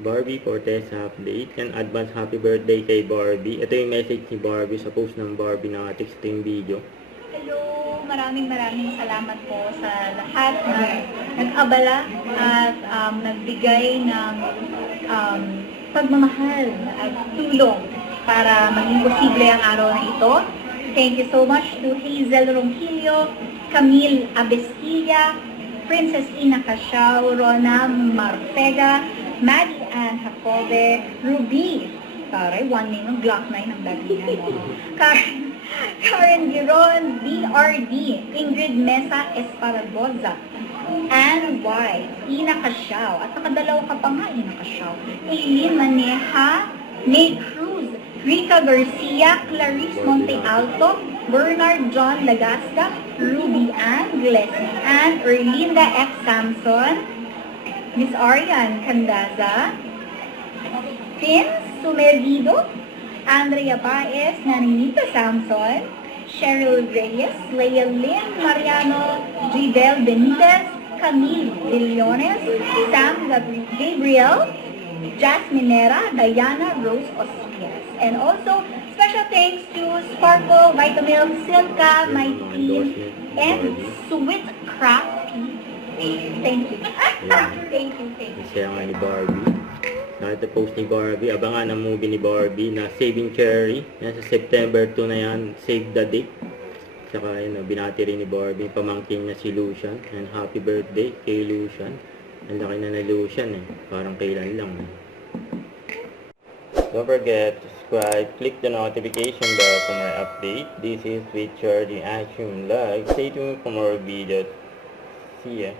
Barbie Cortez update. And advance happy birthday kay Barbie. Ito yung message ni Barbie sa post ng Barbie na text yung video. Hello! Maraming salamat po sa lahat na nag-abala at nagbigay ng pagmamahal at tulong para maging posible ang araw na ito. Thank you so much to Hazel Ronquillo, Camille Abesquilla, Princess Ina Casiao, Rona Marfega, Maddie Ann Jacobe, Ruby, taray, one name ng Glock 9 ang dati niya, no? Karen Giron, BRD, Ingrid Mesa Esparagoza, Ann White, Ina Casiao, at nakadalawa ka pa nga, Ina Casiao, Aileen Maneja, Nate Cruz, Rica Garcia, Clarice Monte Alto, Bernard John Lagasca, Ruby Ann, Glesley Ann, Erlinda X. Samson, Miss Arian Candaza, Vince Sumergido, Andrea Baez, Naninita Samson, Cheryl Reyes, Leia Lynn Mariano, Gidel Benitez, Camille Villones, Sam Gabriel, Jasmine Nera, Diana Rose Osquias. And also, special thanks to Sparkle, Vitamilk, Silka, My Team, and Sweet Craft. Thank you. Thank you. Siya nga ni Barbie. Nakita post ni Barbie. Abangan ang movie ni Barbie na Saving Cherry. Yan sa September 2 na yan. Save the date. Tsaka yun, binati rin ni Barbie. Pamangkin niya si Lucian. And happy birthday kay Lucian. Ang laki na Lucian eh. Parang kailan lang eh. Don't forget to subscribe. Click the notification bell for more update. This is with Charlie Action Live. Stay tuned for more videos. See ya.